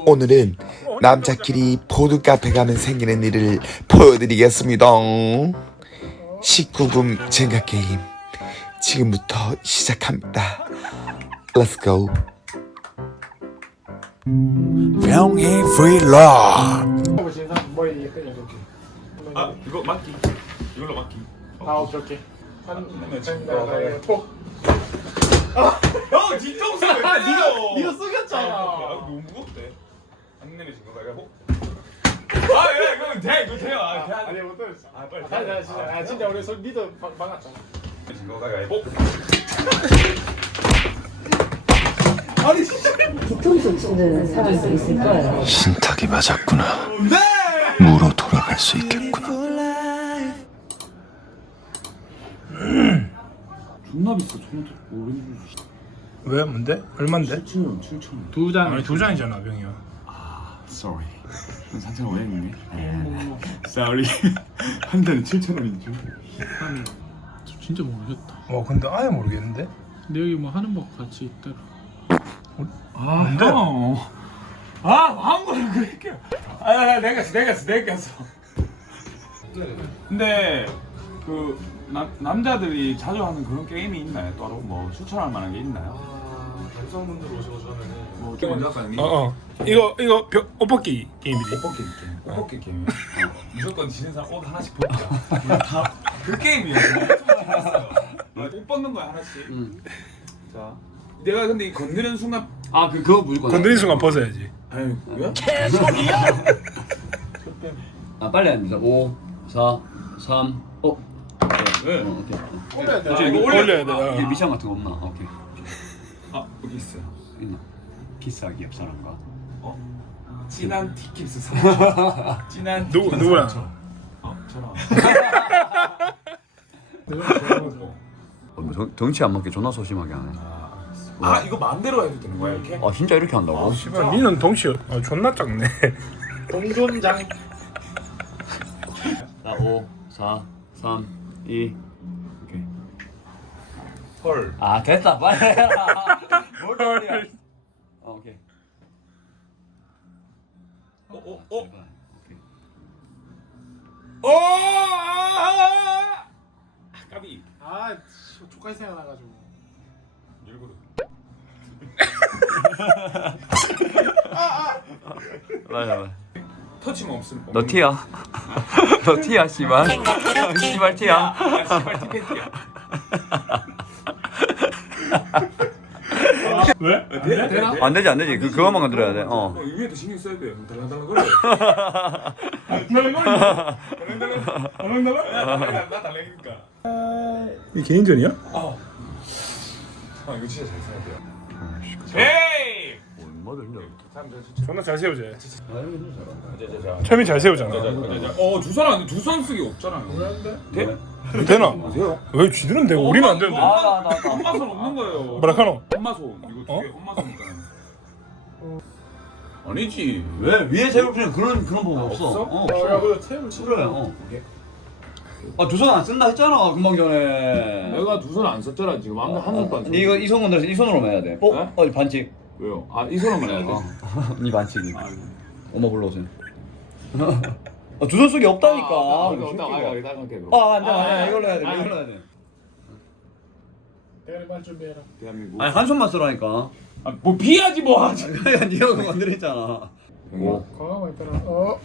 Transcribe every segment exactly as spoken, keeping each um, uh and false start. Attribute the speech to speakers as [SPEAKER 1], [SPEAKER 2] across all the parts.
[SPEAKER 1] 오늘은 남자끼리 보드카페 가면 생기는 일을 보여드리겠습니다. 십구 금 젠가게임 지금부터 시작합니다. Let's go.
[SPEAKER 2] 병이 프리로.
[SPEAKER 3] 아 이거 맞기 이걸로 맞기
[SPEAKER 4] 아 오케이 오케이 한
[SPEAKER 3] 네, 지금
[SPEAKER 4] 네, 톡.
[SPEAKER 3] 형 뒤통수 왜
[SPEAKER 4] 아
[SPEAKER 3] 때려?
[SPEAKER 4] 니가 니가 속였잖아.
[SPEAKER 3] 아 너무 무겁대 안 내면 진거 가위바위보 아예 그럼 돼 이거 돼요 아 돼.
[SPEAKER 4] 아니 못 들었어.
[SPEAKER 3] 아 빨리
[SPEAKER 4] 아니 나 진짜 아 진짜 우리 서 믿어 방- 방았잖아.
[SPEAKER 3] 진거 가위바위보
[SPEAKER 5] 뒤통수 치는 사람도 있을 거예요.
[SPEAKER 2] 신탁이 맞았구나. 무로 돌아갈 수 있겠구나.
[SPEAKER 6] 존나 비싸. 존나 오렌지
[SPEAKER 7] 왜? 뭔데? 얼만데?
[SPEAKER 6] 칠천 원, 칠천 원.
[SPEAKER 4] 두 잔.
[SPEAKER 7] 아니 두 잔이잖아 병이야.
[SPEAKER 6] Sorry. 산책 오했네. Sorry. 한 잔에 칠천 원인 줄.
[SPEAKER 4] 아니 저 진짜 모르겠다.
[SPEAKER 7] 어 근데 아예 모르겠는데?
[SPEAKER 4] 근데 여기 뭐 하는 법 같이 있더라.
[SPEAKER 6] 아,
[SPEAKER 7] 뭔데?
[SPEAKER 6] 형. 아, 아무거나 그럴게요. 아, 내가 했어, 내가 했어, 내가 했어. 근데 그 남, 남자들이 자주 하는 그런 게임이 있나요? 따로 뭐 추천할 만한 게 있나요?
[SPEAKER 3] 남성분들 오셔서면은
[SPEAKER 6] 뭐
[SPEAKER 3] 좀 먼저 할까요?
[SPEAKER 7] 어어 이거 이거 벼, 옷 벗기 게임이지.
[SPEAKER 3] 옷 벗기 게임 옷 벗기 게임이요? 어, 무조건 지는 사람 옷 하나씩 벗자 다그 게임이에요 옷 벗는 거야 하나씩
[SPEAKER 6] 응.
[SPEAKER 3] 자 내가 근데 이 건드리는 순간
[SPEAKER 6] 아, 그 그거 무조건.
[SPEAKER 7] 건드린 순간 벗어야지.
[SPEAKER 3] 아유 왜?
[SPEAKER 8] 아 빨리 합니다. 오, 사, 삼, 오.
[SPEAKER 3] 왜?
[SPEAKER 8] 어, 오케이.
[SPEAKER 4] 올려야 돼.
[SPEAKER 3] 아,
[SPEAKER 7] 이거 올려야 돼.
[SPEAKER 8] 이게
[SPEAKER 7] 어.
[SPEAKER 8] 미션 같은 거 없나? 아, 오케이.
[SPEAKER 3] 아 여기 있어요
[SPEAKER 8] 있나? 비싸기 옆 사람과.
[SPEAKER 3] 진한 티킵스 삼천 진한
[SPEAKER 7] 누구
[SPEAKER 3] 티킵스
[SPEAKER 7] 누구랑?
[SPEAKER 3] 삼천. 어 저랑
[SPEAKER 8] 어, 뭐 정, 덩치 안 맞게 존나 소심하게 하네.
[SPEAKER 3] 아 이거 마음대로 해도 되는 거야 이렇게?
[SPEAKER 8] 아 진짜 이렇게 한다고?
[SPEAKER 7] 씨발 니는 덩치 아, 존나 작네.
[SPEAKER 4] 동존장.
[SPEAKER 8] 자, 오, 사, 삼, 이. 오케이.
[SPEAKER 3] 헐
[SPEAKER 8] 아 됐다 빨리 해라. 뭘 소리야? 어, 오케이.
[SPEAKER 3] 어? 어? 어?
[SPEAKER 8] 오케이.
[SPEAKER 3] 어! 아! 까비
[SPEAKER 4] 아 족까지 생각나가지고.
[SPEAKER 3] 일부러
[SPEAKER 8] 빨리 빨리.
[SPEAKER 3] 터치만 없음
[SPEAKER 8] 너 티야? 너 티야 씨발. 씨발 티야.
[SPEAKER 3] 야 씨발 티팬티야
[SPEAKER 4] 왜?
[SPEAKER 3] 돼? 돼? 돼?
[SPEAKER 8] 안 되지 안 되지. 그 그거만 건드려야 돼. 어.
[SPEAKER 3] 어, 위에도 신경 써야 돼요 달랑달랑거려 달랑달랑 달랑달랑 나 달랑이니까
[SPEAKER 7] 이 개인전이야?
[SPEAKER 3] 아 이거 진짜 잘 써야 돼요 에이!
[SPEAKER 8] 얼마들 힘들어.
[SPEAKER 7] 존나 잘 세우자.
[SPEAKER 3] 자자자
[SPEAKER 7] 처음이 잘 세우잖아.
[SPEAKER 3] 어두 사람 두선 쓰기 없잖아요 돼?
[SPEAKER 7] 되나? 왜 쥐들은 되고 우리는 안 되는데?
[SPEAKER 8] 아, 나, 나, 나.
[SPEAKER 3] 엄마손 없는 거예요
[SPEAKER 7] 뭐라카노?
[SPEAKER 3] 엄마손 이거
[SPEAKER 7] 어?
[SPEAKER 3] 두개 엄마손이잖아요 아니지
[SPEAKER 8] 왜 위에 세울 필요는 그런 그런 법 없어.
[SPEAKER 3] 없어?
[SPEAKER 8] 어,
[SPEAKER 4] 야 그래 테이블 치.
[SPEAKER 8] 그래. 어. 아두 손 안 쓴다 했잖아 금방 전에.
[SPEAKER 3] 내가 두 손 안 썼잖아 지금 한 한 손도 안
[SPEAKER 8] 니 이거 이 손 건드려서 이 손으로 해야 돼. 어?
[SPEAKER 3] 네?
[SPEAKER 8] 어디 반칙.
[SPEAKER 3] 왜요? 아 이 손으로만 해야 돼?
[SPEAKER 8] 니 반칙이. 엄마 불러오세요. 아, 두 손 속이 없다니까.
[SPEAKER 3] 아,
[SPEAKER 8] 이
[SPEAKER 3] 없다. 아,
[SPEAKER 8] 새끼가.
[SPEAKER 3] 여기 다시 할게 그럼.
[SPEAKER 8] 아, 안 돼, 안 돼.
[SPEAKER 3] 아,
[SPEAKER 8] 이걸로 해야 돼.
[SPEAKER 3] 아,
[SPEAKER 8] 이걸로 해야 돼.
[SPEAKER 4] 대가리 말 준비해라.
[SPEAKER 3] 대한민국.
[SPEAKER 8] 아니 한 손만 쓰라니까.
[SPEAKER 3] 아, 뭐 비하지 뭐 하지.
[SPEAKER 8] 야, 니가 그거 건드렸잖아. 오.
[SPEAKER 4] 건강만 있더라. 어.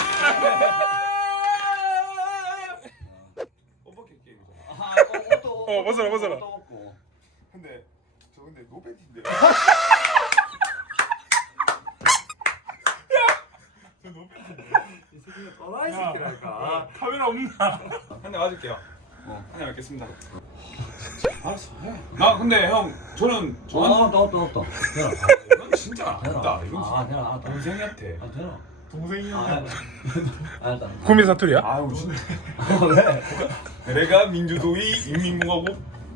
[SPEAKER 3] 오버킥 게임이잖아.
[SPEAKER 8] 아, 또,
[SPEAKER 7] 어, 벗어라, 벗어라.
[SPEAKER 3] 근데 저 근데 노팬티인데. 저 노팬티인데. 이 새끼가 떠나이 새끼라니까. 카메라 없나? 한 대 맞을게요. 어, 한 대 맞겠습니다. 알았어. 해. 아 근데 형 저는
[SPEAKER 8] 아,
[SPEAKER 3] 저는
[SPEAKER 8] 나왔다, 나왔다. 되나?
[SPEAKER 3] 이건 진짜 아니다. 이건
[SPEAKER 8] 아, 되나, 아,
[SPEAKER 3] 진짜 동생한테.
[SPEAKER 8] 아, 되나?
[SPEAKER 3] 동생이한테.
[SPEAKER 8] 아, 알았다.
[SPEAKER 7] 구미 사투리야?
[SPEAKER 3] 아유 진짜. 왜? 내가 민주주의 인민공화국.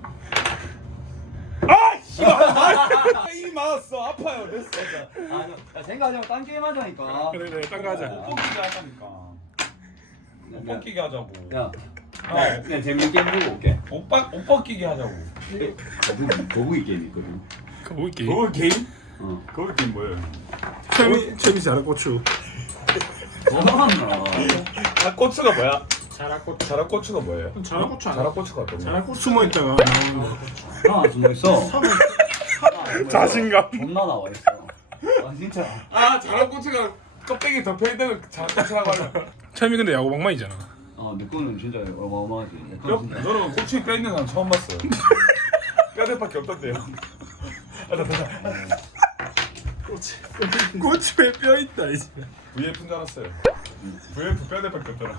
[SPEAKER 3] 아 씨발. 이 맞았어. 아파요. 됐어.
[SPEAKER 8] 아, 야, 생각하지 말고 딴 게임 하자니까.
[SPEAKER 7] 그래 그래 딴 거 하자.
[SPEAKER 3] 옷 벗기게 하자니까. 옷 벗기게 하자고.
[SPEAKER 8] 야,
[SPEAKER 3] 어.
[SPEAKER 8] 그냥 재밌는 게임 보고 올게.
[SPEAKER 3] 옷, 바, 옷 벗기게 하자고.
[SPEAKER 8] 거북이, 거북이 게임 있거든.
[SPEAKER 7] 그거 볼게.
[SPEAKER 3] 거울 게임?
[SPEAKER 8] 어.
[SPEAKER 3] 거울 게임 뭐예요?
[SPEAKER 7] 채미 채미 잘한 고추.
[SPEAKER 8] 전화한다.
[SPEAKER 3] 아 고추가 뭐야?
[SPEAKER 4] 자라고추.
[SPEAKER 3] 자라고추가 뭐예요?
[SPEAKER 4] 자라고추 아니야?
[SPEAKER 3] 자라고추가 어떤 거?
[SPEAKER 4] 자라고추.
[SPEAKER 7] 숨어 있다가 나오는 거.
[SPEAKER 8] 하나 숨어 있어.
[SPEAKER 7] 자신감.
[SPEAKER 8] 존나 나와 있어. 아 진짜.
[SPEAKER 3] 아 자라고추가 껍데기 덮여 있는 자라고추라고 하려.
[SPEAKER 7] 채미 근데 야구방망이잖아.
[SPEAKER 8] 아내 거는 진짜 어마어마하지. 내
[SPEAKER 3] 저,
[SPEAKER 8] 거는 진짜.
[SPEAKER 3] 저는 고추에 뼈 있는 사람 처음 봤어요. 뼈대밖에 없던데요. 아, 나, 나, 나.
[SPEAKER 7] 고추에 뼈 있다 이제.
[SPEAKER 3] 브이에프인 줄 알았어요. 브이에프 뼈대밖에 없더라.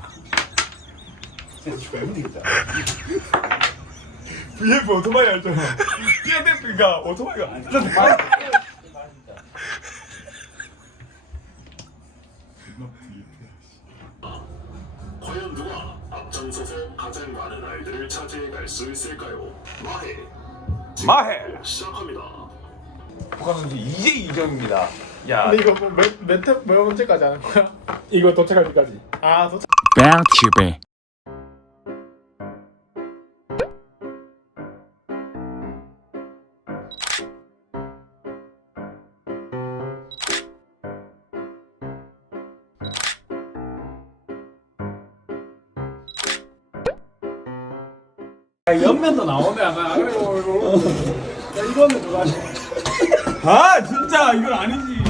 [SPEAKER 3] 브이에프 오토바이 알잖아. 뼈대가 오토바이가 아니잖아.
[SPEAKER 9] 과연 누가 앞장서서 가장 많은 아이들을 차지해 갈 수 있을까요? 마해
[SPEAKER 3] 마해.
[SPEAKER 9] 시작합니다.
[SPEAKER 3] 북한 선수 이제 이 점입니다. 야,
[SPEAKER 4] 근데 이거 뭐몇몇 몇 번째까지 하는 거야?
[SPEAKER 7] 이거 도착할 때까지.
[SPEAKER 4] 아 도착.
[SPEAKER 7] 옆면도 나오네. 아 그리고 이거. 야 이거는 누가 하지?
[SPEAKER 6] 아 진짜 이건 아니지.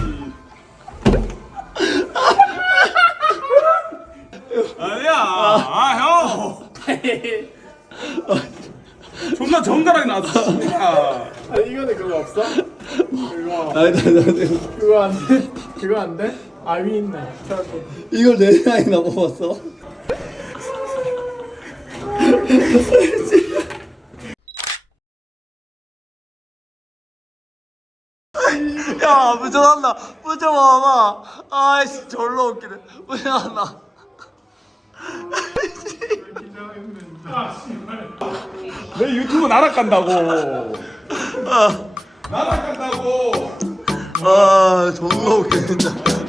[SPEAKER 6] 아니야. 아 형. 존나 정갈하게 나왔어. 진짜.
[SPEAKER 4] 아 이거는 그거 없어? 그거
[SPEAKER 8] 아니 나나
[SPEAKER 4] 그거 안 돼? 그거 안 돼? 아 위 있네. 저렇게.
[SPEAKER 8] 이걸 네 장이나 뽑았어? 야 무전한다. 무전 와봐. 아이씨 졸라 웃기네. 무전한다.
[SPEAKER 6] 내 유튜브 날아간다고. 날아간다고.
[SPEAKER 8] 아 존나 웃기네 진짜.